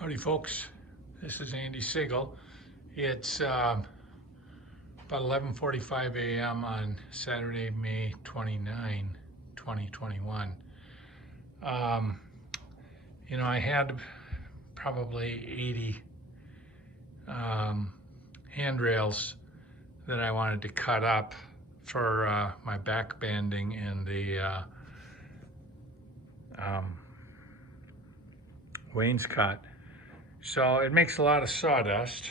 Howdy folks, this is Andy Sigel. It's about 11:45 a.m. on Saturday, May 29, 2021. I had probably 80 handrails that I wanted to cut up for my back banding and the wainscot. So it makes a lot of sawdust.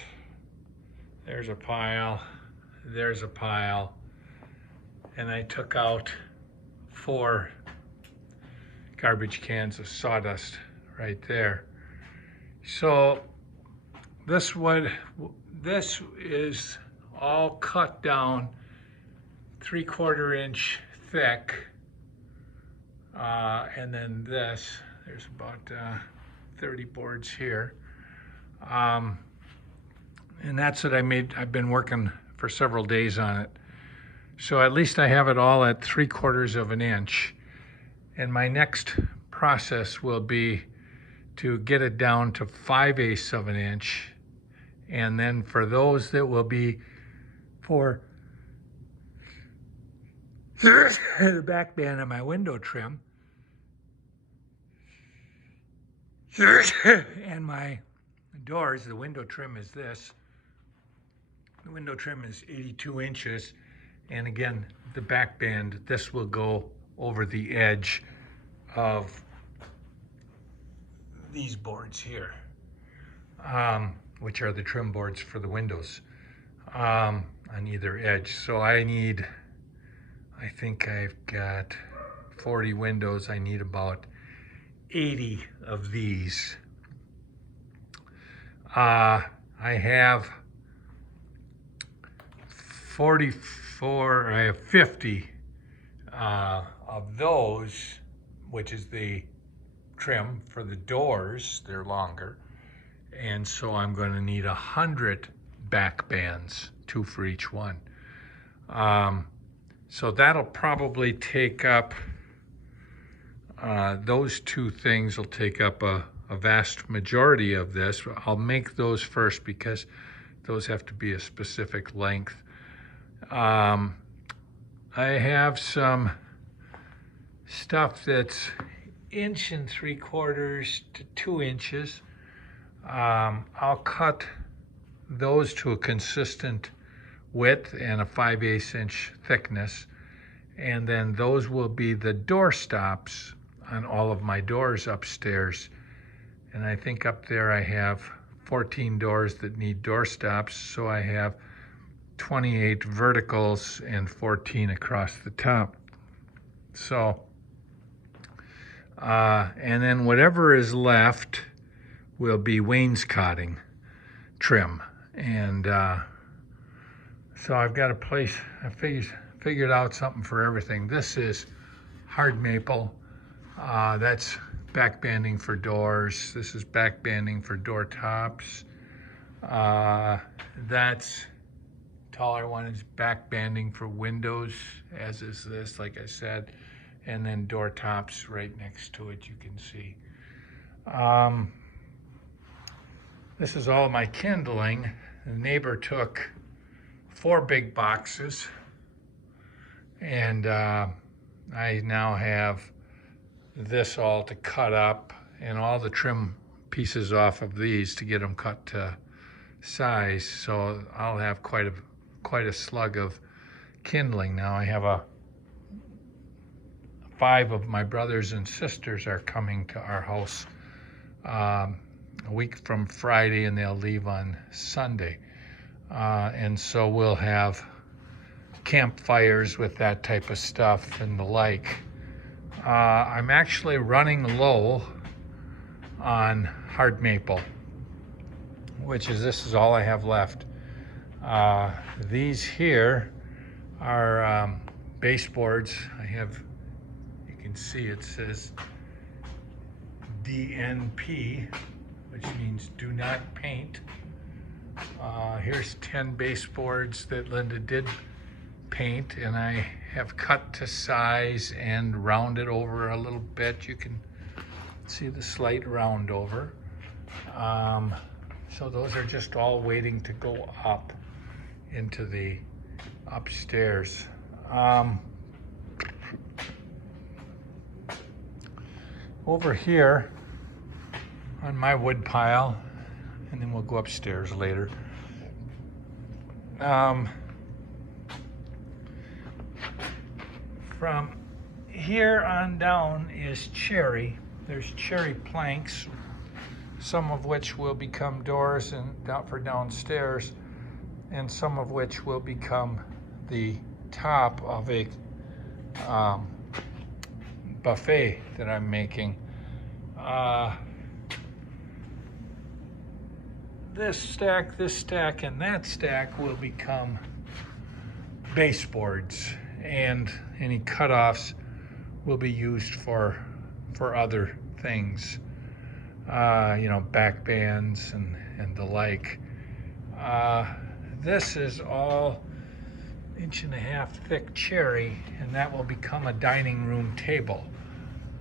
There's a pile, there's a pile, and I took out 4 garbage cans of sawdust right there. So this is all cut down 3/4 inch thick, and then there's about 30 boards here. And that's what I made. I've been working for several days on it. So at least I have it all at 3/4 of an inch. And my next process will be to get it down to 5/8 of an inch. And then for those that will be for the back band of my window trim and my doors, the window trim is this. The window trim is 82 inches. And again, the back band, this will go over the edge of these boards here, which are the trim boards for the windows on either edge. So I think I've got 40 windows. I need about 80 of these. I have 50 of those, which is the trim for the doors. They're longer. And so I'm going to need 100 back bands, 2 for each one. So that'll probably take up, those 2 things will take up a vast majority of this. I'll make those first because those have to be a specific length. I have some stuff that's 1 3/4 to 2 inches. I'll cut those to a consistent width and a 5/8 inch thickness. And then those will be the door stops on all of my doors upstairs. And I think up there I have 14 doors that need door stops. So I have 28 verticals and 14 across the top. So, and then whatever is left will be wainscoting trim. And so I've got a place, I figured out something for everything. This is hard maple. That's back banding for doors. This is back banding for door tops. That's taller one is back banding for windows, as is this, like I said, and then door tops right next to it, you can see. This is all my kindling. The neighbor took 4 big boxes, and I now have this all to cut up and all the trim pieces off of these to get them cut to size. So I'll have quite a slug of kindling. Now I have 5 of my brothers and sisters are coming to our house a week from Friday, and they'll leave on Sunday. And so we'll have campfires with that type of stuff and the like. I'm actually running low on hard maple, this is all I have left. These here are baseboards. I have, you can see it says DNP, which means do not paint. Here's 10 baseboards that Linda did paint, and I have cut to size and rounded over a little bit. You can see the slight round over. So those are just all waiting to go up into the upstairs. Over here on my wood pile, and then we'll go upstairs later. From here on down is cherry. There's cherry planks, some of which will become doors and for downstairs, and some of which will become the top of a buffet that I'm making. This stack, and that stack will become baseboards, and any cutoffs will be used for other things, back bands and the like. This is all 1.5 inch thick cherry, and that will become a dining room table.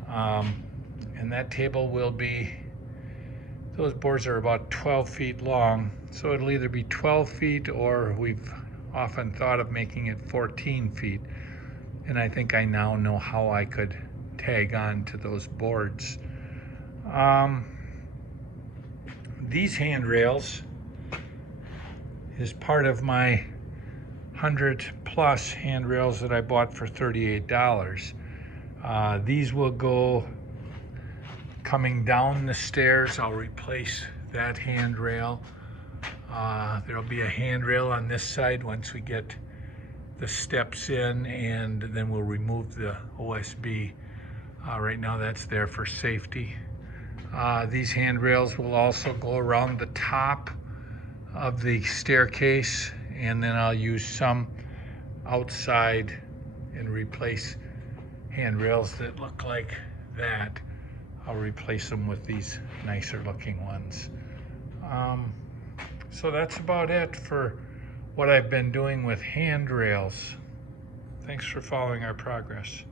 And that table will be, those boards are about 12 feet long, so it'll either be 12 feet or we've often thought of making it 14 feet. And I think I now know how I could tag on to those boards. These handrails is part of my 100+ handrails that I bought for $38. These will go coming down the stairs. I'll replace that handrail. There'll be a handrail on this side once we get the steps in, and then we'll remove the OSB. Right now that's there for safety. These handrails will also go around the top of the staircase, and then I'll use some outside and replace handrails that look like that. I'll replace them with these nicer looking ones. So that's about it for what I've been doing with handrails. Thanks for following our progress.